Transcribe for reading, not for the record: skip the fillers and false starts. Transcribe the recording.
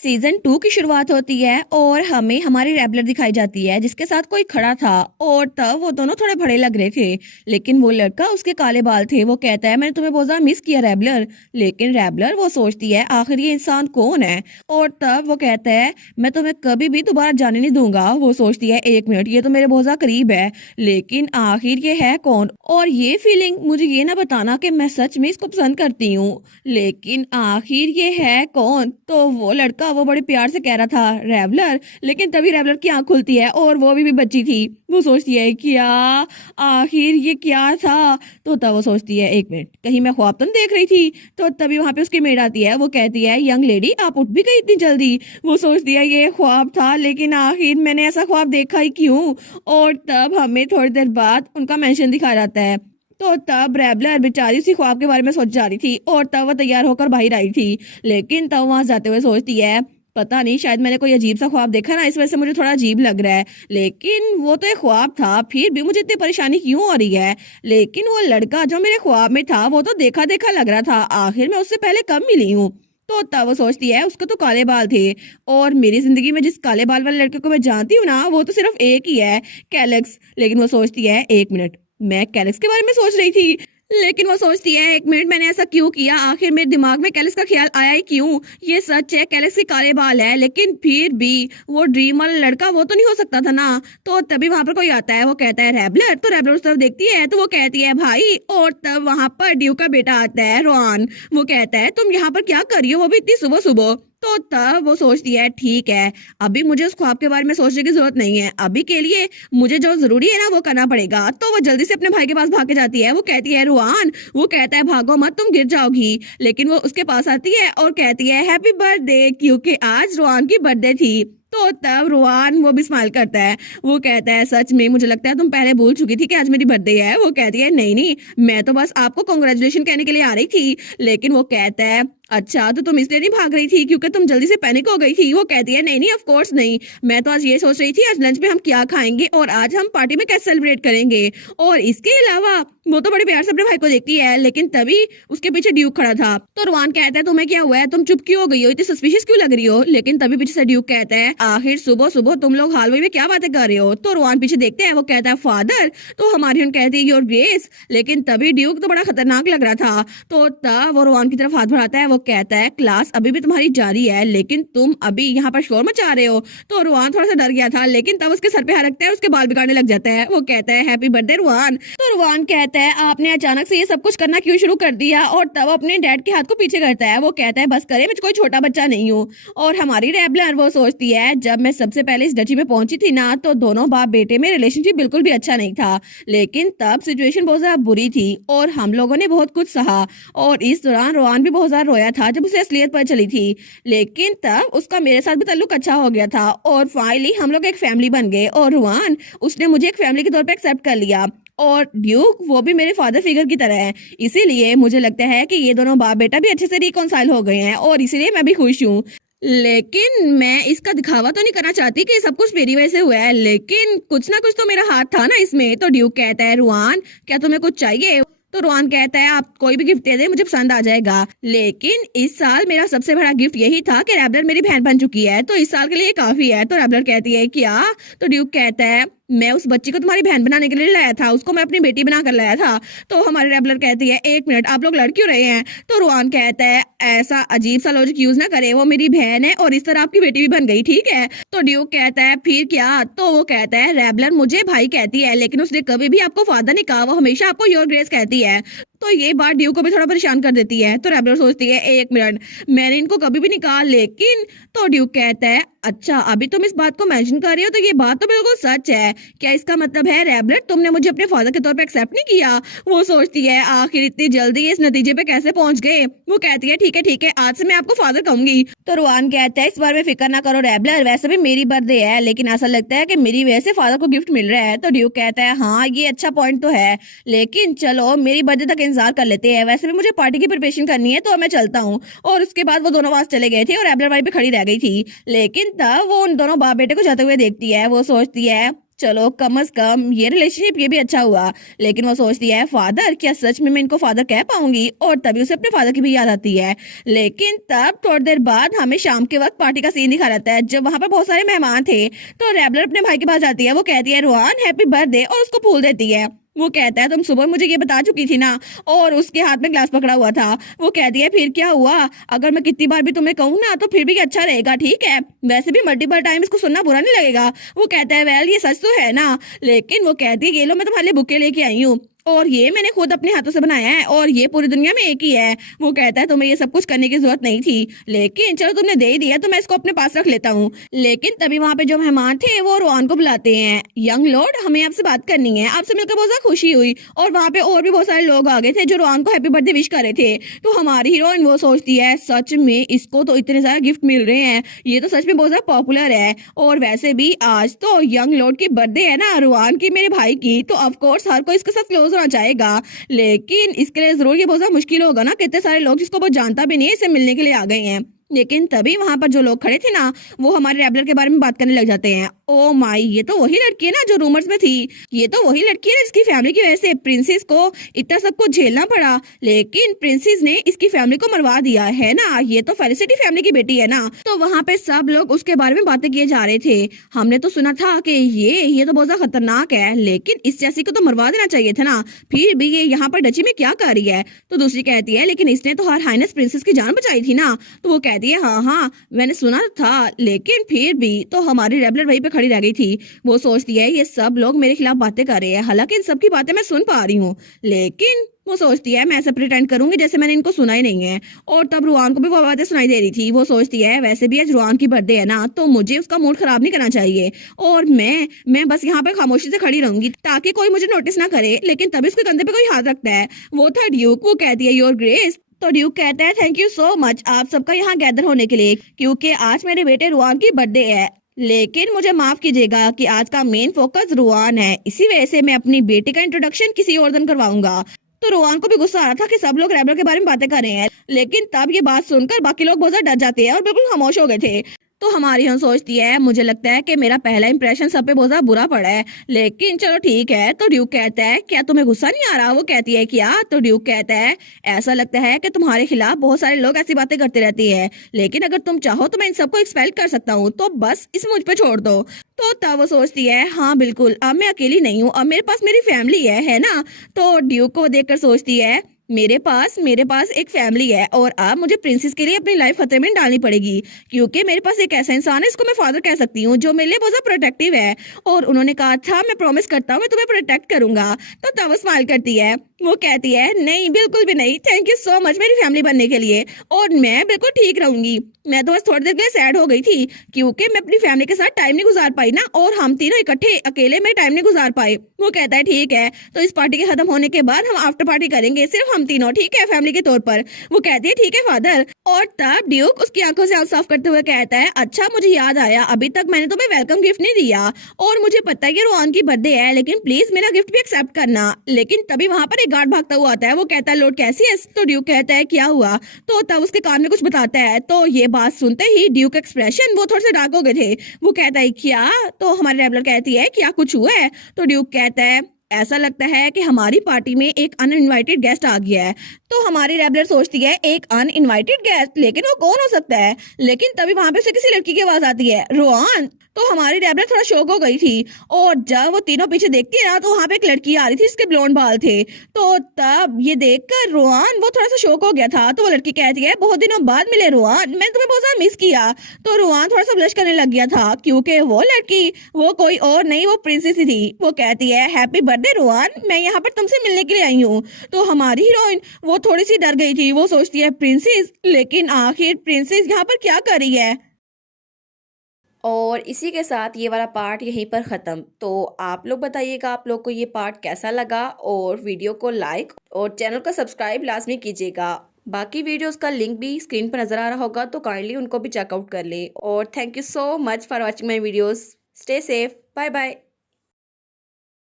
Season 2 की शुरुआत होती है और हमें हमारी रैबलर दिखाई जाती है जिसके साथ कोई खड़ा था। और तब वो दोनों थोड़े बड़े लग रहे थे, लेकिन वो लड़का उसके काले बाल थे। वो कहता है मैंने तुम्हें बहुत ज्यादा मिस किया रैबलर। लेकिन रैबलर वो सोचती है आखिर ये इंसान कौन है। और तब वो कहता है मैं तुम्हें कभी भी दोबारा जाने नहीं दूंगा। वो सोचती है एक मिनट, ये तो मेरे बहुत ज्यादा करीब है, लेकिन आखिर ये है कौन। और ये फीलिंग मुझे ये ना बताना कि मैं सच में इसको पसंद करती हूँ, लेकिन आखिर ये है कौन। तो वो लड़का वो बड़े प्यार से कह रहा था रैवलर, लेकिन तभी रैवलर की आंख खुलती है और वो भी बच्ची थी। वो सोचती है क्या, आखिर ये क्या था। तो तब वो सोचती है एक मिनट, कहीं मैं ख्वाब तो नहीं देख रही थी। तो तभी वहां पे उसकी मेड आती है। वो कहती है यंग लेडी आप उठ भी गई इतनी जल्दी। वो सोचती है ये ख्वाब था, लेकिन आखिर मैंने ऐसा ख्वाब देखा ही क्यों। और तब हमें थोड़ी देर बाद उनका मेंशन दिखा जाता है। तो तब रैबलर बेचारी उसी ख्वाब के बारे में सोच जा रही थी और तब वो तैयार होकर बाहर आई थी। लेकिन तब वहां जाते हुए सोचती है पता नहीं, शायद मैंने कोई अजीब सा ख्वाब देखा ना, इस वजह से मुझे थोड़ा अजीब लग रहा है। लेकिन वो तो एक ख्वाब था, फिर भी मुझे इतनी परेशानी क्यों हो रही है। लेकिन वो लड़का जो मेरे ख्वाब में था वो तो देखा देखा लग रहा था, आखिर मैं उससे पहले कब मिली हूँ। तो तब वो सोचती है उसको तो काले बाल थे, और मेरी जिंदगी में जिस काले बाल वाले लड़के को मैं जानती हूँ ना, वो तो सिर्फ एक ही है, कैलेक्स। लेकिन वो सोचती है एक मिनट, मैं कैलेक्स के बारे में सोच रही थी। लेकिन वो सोचती है एक मिनट, मैंने ऐसा क्यों किया, आखिर मेरे दिमाग में कैलेक्स का ख्याल आया ही क्यों। ये सच है कैलेक्स के काले बाल है, लेकिन फिर भी वो ड्रीम वाला लड़का वो तो नहीं हो सकता था ना। तो तभी वहां पर कोई आता है। वो कहता है रैबलर। तो रैबलर उस तरफ देखती है तो वो कहती है भाई। और तब वहां पर ड्यू का बेटा आता है, रोआन। वो कहता है तुम यहाँ पर क्या कर रही हो, वो भी इतनी सुबह सुबह। तो तब वो सोचती है ठीक है, अभी मुझे उस ख्वाब के बारे में सोचने की जरूरत नहीं है, अभी के लिए मुझे जो जरूरी है ना वो करना पड़ेगा। तो वो जल्दी से अपने भाई के पास भाग के जाती है। वो कहती है रुआन। वो कहता है भागो मत, तुम गिर जाओगी। लेकिन वो उसके पास आती है और कहती है हैप्पी बर्थडे, क्योंकि आज रुआन की बर्थडे थी। तो तब रुआन वो भी स्माइल करता है। वो कहता है सच में मुझे लगता है तुम पहले भूल चुकी थी कि आज मेरी बर्थडे है। वो कहती है नहीं नहीं, मैं तो बस आपको कॉन्ग्रेचुलेशन कहने के लिए आ रही थी। लेकिन वो कहता है अच्छा, तो तुम इसलिए नहीं भाग रही थी क्योंकि तुम जल्दी से पैनिक हो गई थी। वो कहती है नहीं नहीं, ऑफ कोर्स नहीं, मैं तो आज ये सोच रही थी आज लंच में हम क्या खाएंगे और आज हम पार्टी में कैसे सेलिब्रेट करेंगे। और इसके अलावा वो तो बड़े प्यार से अपने भाई को देखती है, लेकिन तभी उसके पीछे ड्यूक खड़ा था। तो रुआन कहता है तुम्हें क्या हुआ है, तुम चुप क्यों हो गई हो, इतनी सस्पिशियस क्यों लग रही हो। लेकिन तभी पीछे से ड्यूक कहता है आखिर सुबह सुबह तुम लोग हालवे में क्या बातें कर रहे हो। तो रुआन पीछे देखते हैं। वो कहता है फादर। तो हमारी कहती है योर ग्रेस। लेकिन तभी ड्यूक तो बड़ा खतरनाक लग रहा था। तो तब वो रुआन की तरफ हाथ बढ़ाता है। वो कहता है क्लास अभी भी तुम्हारी जारी है, लेकिन तुम अभी यहाँ पर शोर मचा रहे हो। तो रुआन थोड़ा सा डर गया था, लेकिन तब उसके सर पे हाथ रखता है, उसके बाल बिगाड़ने लग जाता है। वो कहता है हैप्पी बर्थडे रुआन। तो रुआन कहता है आपने अचानक से ये सब कुछ करना क्यों शुरू कर दिया। और तब अपने डैड के हाथ को पीछे करता है। वो कहता है बस करे, मैं कोई छोटा बच्चा नहीं हूँ। और हमारी रैबलर वो सोचती है जब मैं सबसे पहले इस डची में पहुंची थी ना, तो दोनों बाप बेटे में रिलेशनशिप बिल्कुल भी अच्छा नहीं था। लेकिन तब सिचुएशन बहुत ज्यादा बुरी थी और हम लोगों ने बहुत कुछ सहा। और इस दौरान रोआन भी बहुत ज्यादा रोया था जब उसे असलियत पता चली थी। लेकिन तब उसका मेरे साथ भी ताल्लुक अच्छा हो गया था और फाइनली हम लोग एक फैमिली बन गए। और रोआन उसने मुझे एक फैमिली के तौर पे एक्सेप्ट कर लिया। और ड्यूक वो भी मेरे फादर फिगर की तरह है, इसीलिए मुझे लगता है कि ये दोनों बाप बेटा भी अच्छे से रिकॉन्साइल हो गए हैं और इसीलिए मैं भी खुश हूँ। लेकिन मैं इसका दिखावा तो नहीं करना चाहती कि सब कुछ मेरी वजह से हुआ है, लेकिन कुछ ना कुछ तो मेरा हाथ था ना इसमें। तो ड्यूक कहता है रुआन क्या तुम्हें कुछ चाहिए। तो रोहन कहता है आप कोई भी गिफ्ट दे दे मुझे पसंद आ जाएगा, लेकिन इस साल मेरा सबसे बड़ा गिफ्ट यही था कि रैबलर मेरी बहन बन चुकी है, तो इस साल के लिए काफी है। तो रैबलर कहती है क्या। तो ड्यूक कहता है मैं उस बच्ची को तुम्हारी बहन बनाने के लिए लाया था, उसको मैं अपनी बेटी बना कर लाया था। तो हमारी रैबलर कहती है एक मिनट, आप लोग लड़ क्यों रहे हैं। तो रोहन कहता है ऐसा अजीब सा लॉजिक यूज ना करे, वो मेरी बहन है और इस तरह आपकी बेटी भी बन गई, ठीक है। तो ड्यूक कहता है फिर क्या। तो वो कहता है रैबलर मुझे भाई कहती है, लेकिन उसने कभी भी आपको फादर नहीं कहा, वो हमेशा आपको योर ग्रेस कहती है। तो ये बात ड्यू को भी थोड़ा परेशान कर देती है। तो रैबलर सोचती है एक मिनट, मैंने इनको कभी भी नहीं कहा, लेकिन। तो ड्यूक कहता है अच्छा अभी तुम इस बात को मेंशन कर रही हो तो ये बात तो बिल्कुल सच है, क्या इसका मतलब है रैबलर तुमने मुझे अपने फादर के तौर पे एक्सेप्ट नहीं किया। वो सोचती है आखिर इतनी जल्दी इस नतीजे पे कैसे पहुंच गए। वो कहती है ठीक है आज से मैं आपको फादर कहूंगी। तो रुआन कहता है इस बारे में फिक्र ना करो रैबलर, वैसे भी मेरी बर्थडे है, लेकिन ऐसा लगता है कि मेरी वजह से फादर को गिफ्ट मिल रहा है। तो ड्यूक कहता है हाँ ये अच्छा पॉइंट तो है, लेकिन चलो मेरी बर्थडे तक इंतजार कर लेते हैं, वैसे भी मुझे पार्टी की प्रिपरेशन करनी है तो मैं चलता हूँ। और उसके बाद वो दोनों वहां चले गए थे और रैबलर वहीं पे खड़ी रह गई थी। लेकिन तब वो उन दोनों बाप बेटे को जाते हुए देखती है। वो सोचती है चलो कम से कम ये रिलेशनशिप ये भी अच्छा हुआ। लेकिन वो सोचती है फादर, क्या सच में मैं इनको फादर कह पाऊंगी? और तभी उसे अपने फादर की भी याद आती है। लेकिन तब थोड़ी देर बाद हमें शाम के वक्त पार्टी का सीन दिखा रहता है, जब वहां पर बहुत सारे मेहमान थे। तो रेबलर अपने भाई के पास जाती है, वो कहती है रोहान हैप्पी बर्थडे, और उसको फूल देती है। वो कहता है तुम सुबह मुझे ये बता चुकी थी ना, और उसके हाथ में ग्लास पकड़ा हुआ था। वो कहती है फिर क्या हुआ? अगर मैं कितनी बार भी तुम्हें कहूँ ना तो फिर भी अच्छा रहेगा, ठीक है? वैसे भी मल्टीपल टाइम इसको सुनना बुरा नहीं लगेगा। वो कहता है वेल ये सच तो है ना। लेकिन वो कहती है ये लो मैं तुम्हारे लिए बुके लेके आई हूँ, और ये मैंने खुद अपने हाथों से बनाया है, और ये पूरी दुनिया में एक ही है। वो कहता है तुम्हें ये सब कुछ करने की जरूरत नहीं थी, लेकिन चलो तुमने दे ही दिया तो मैं इसको अपने पास रख लेता हूँ। लेकिन तभी वहां पे जो मेहमान थे वो रोहान को बुलाते हैं। यंग लॉर्ड, हमें आपसे बात करनी है। आपसे मिलकर बहुत ज्यादा खुशी हुई। और वहां पे और भी बहुत सारे लोग आ गए थे जो रोहान को हैप्पी बर्थडे विश कर रहे थे। तो हमारी हीरोइन वो सोचती है सच में इसको तो इतने सारे गिफ्ट मिल रहे हैं, ये तो सच में बहुत ज्यादा पॉपुलर है। और वैसे भी आज तो यंग लॉर्ड की बर्थडे है ना, रोहान की, मेरे भाई की, तो ऑफकोर्स हर कोई इसके साथ क्लोज होना चाहेगा। लेकिन इसके लिए जरूर ये बहुत ज्यादा मुश्किल होगा ना, कितने सारे लोग जिसको वो जानता भी नहीं है इसे मिलने के लिए आ गए हैं। लेकिन तभी वहां पर जो लोग खड़े थे ना, वो हमारे रेबलर के बारे में बात करने लग जाते हैं। ओ माई, ये तो वही लड़की है ना जो रूमर्स में थी। ये तो वही लड़की है जिसकी फैमिली की वजह से प्रिंसेस को इतना सब कुछ झेलना पड़ा। लेकिन प्रिंसेस ने इसकी फैमिली को मरवा दिया है ना, ये तो फेलिसिटी फैमिली की बेटी है ना। तो वहां पे सब लोग उसके बारे में बातें किए जा रहे थे। हमने तो सुना था कि ये तो बहुत ज्यादा खतरनाक है, लेकिन इस जैसी को तो मरवा देना चाहिए था ना, फिर भी ये यहाँ पर डची में क्या कर रही है? तो दूसरी कहती है लेकिन इसने तो हर हाइनेस प्रिंसेस की जान बचाई थी ना। तो वो कहती है हाँ हाँ मैंने सुना था, लेकिन फिर भी। तो हमारी रेबलर वहीं पे खड़ी रह गई थी। वो सोचती है ये सब लोग मेरे खिलाफ बातें कर रहे हैं, हालांकि इन सबकी बातें मैं सुन पा रही हूँ। लेकिन वो सोचती है मैं ऐसे प्रिटेंड करूंगी जैसे मैंने इनको सुना ही नहीं है। और तब रुआन को भी वो बातें सुनाई दे रही थी। वो सोचती है वैसे भी आज रुआन की बर्थडे है ना, तो मुझे उसका मूड खराब नहीं करना चाहिए, और मैं बस यहाँ पे खामोशी से खड़ी रहूंगी ताकि कोई मुझे नोटिस ना करे। लेकिन तभी उसके कंधे पे कोई हाथ रखता है, वो था ड्यूक। वो कहती है योर ग्रेस। तो ड्यूक कहता है थैंक यू सो मच आप सबका यहाँ गैदर होने के लिए, क्योंकि आज मेरे बेटे रुआन की बर्थडे है। लेकिन मुझे माफ कीजिएगा कि आज का मेन फोकस रुआन है, इसी वजह से मैं अपनी बेटी का इंट्रोडक्शन किसी और दिन करवाऊंगा। तो रोहान को भी गुस्सा आ रहा था कि सब लोग रेबलर के बारे में बातें कर रहे हैं। लेकिन तब ये बात सुनकर बाकी लोग बहुत ज्यादा डर जाते हैं और बिल्कुल खामोश हो गए थे। तो हमारी हम सोचती है मुझे लगता है कि मेरा पहला इंप्रेशन सब पे बहुत ज्यादा बुरा पड़ा है, लेकिन चलो ठीक है। तो ड्यूक कहता है क्या तुम्हें गुस्सा नहीं आ रहा? वो कहती है क्या? तो ड्यूक कहता है ऐसा लगता है कि तुम्हारे खिलाफ बहुत सारे लोग ऐसी बातें करते रहते हैं, लेकिन अगर तुम चाहो तो मैं इन सबको एक्सपेल कर सकता हूँ, तो बस इसे मुझ पे छोड़ दो। तो तब वो सोचती है हाँ बिल्कुल, अब मैं अकेली नहीं हूँ, अब मेरे पास मेरी फैमिली है ना। तो ड्यूक को देखकर सोचती है मेरे पास एक फैमिली है, और अब मुझे प्रिंसेस के लिए अपनी लाइफ खतरे में डालनी पड़ेगी, क्योंकि मेरे पास एक ऐसा इंसान है इसको मैं फादर कह सकती हूँ जो मेरे लिए बहुत प्रोटेक्टिव है। और उन्होंने कहा था मैं प्रॉमिस करता हूँ मैं तुम्हें प्रोटेक्ट करूंगा। तो तब वो स्माइल करती है। वो कहती है नहीं बिल्कुल भी नहीं, थैंक यू सो मच मेरी फैमिली बनने के लिए, और मैं बिल्कुल ठीक रहूंगी। मैं तो बस थोड़ी देर के लिए सैड हो गई थी क्योंकि मैं अपनी फैमिली के साथ टाइम नहीं गुजार पाई ना, और हम तीनों इकट्ठे अकेले में टाइम नहीं गुजार पाए। वो कहता है ठीक है, तो इस पार्टी के खत्म होने के बाद हम आफ्टर पार्टी करेंगे, सिर्फ हम तीनों, ठीक है, फैमिली के तौर पर। वो कहती है ठीक है फादर। और तब ड्यूक उसकी आंखों से आंसू साफ करते हुए कहता है अच्छा मुझे याद आया, अभी तक मैंने तुम्हें वेलकम गिफ्ट नहीं दिया, और मुझे पता है कि रोहान की बर्थडे है, लेकिन प्लीज मेरा गिफ्ट भी एक्सेप्ट करना। लेकिन तभी वहां पर एक गार्ड भागता हुआ आता है। वो कहता है लॉर्ड कैसी है? तो ड्यूक कहता है क्या हुआ? तो तब उसके कान में कुछ बताता है। तो ये बात सुनते ही ड्यूक एक्सप्रेशन वो थोड़े से डार्क हो गए थे। वो कहता है क्या? तो हमारी रेबलर कहती है क्या कुछ हुआ है? तो ड्यूक कहता है ऐसा लगता है कि हमारी पार्टी में एक अनइनवाइटेड गेस्ट आ गया है। तो हमारी रेबलर सोचती है एक अनइनवाइटेड गेस्ट, लेकिन वो कौन हो सकता है? लेकिन तभी वहां पे से किसी लड़की की आवाज आती है रोहान। तो हमारी रेबलर थोड़ा शॉक हो गई थी, और जब वो तीनों पीछे देखती है ना तो वहां पे एक लड़की आ रही थी जिसके ब्लॉन्ड बाल थे। तो तब ये देखकर रोहान वो थोड़ा सा शॉक हो गया था। तो वो लड़की कहती है बहुत दिनों बाद मिले रोहान, मैंने तुम्हें बहुत ज्यादा मिस किया। तो रोहान थोड़ा सा ब्लश करने लग गया था क्योंकि वो लड़की वो कोई और नहीं, वो प्रिंसेस ही थी। वो कहती है हैप्पी बर्थडे रोहान, मैं यहाँ पर तुमसे मिलने के लिए आई हूँ। तो हमारी हीरोइन वो थोड़ी सी डर गई थी। वो सोचती है प्रिंसेस, लेकिन आखिर प्रिंसेस यहाँ पर क्या कर रही है? और इसी के साथ ये वाला पार्ट यहीं पर ख़त्म। तो आप लोग बताइएगा आप लोग को ये पार्ट कैसा लगा, और वीडियो को लाइक और चैनल को सब्सक्राइब लाजमी कीजिएगा। बाकी वीडियोस का लिंक भी स्क्रीन पर नज़र आ रहा होगा, तो काइंडली उनको भी चेकआउट कर लें। और thank you so much for watching my videos. Stay safe, bye bye.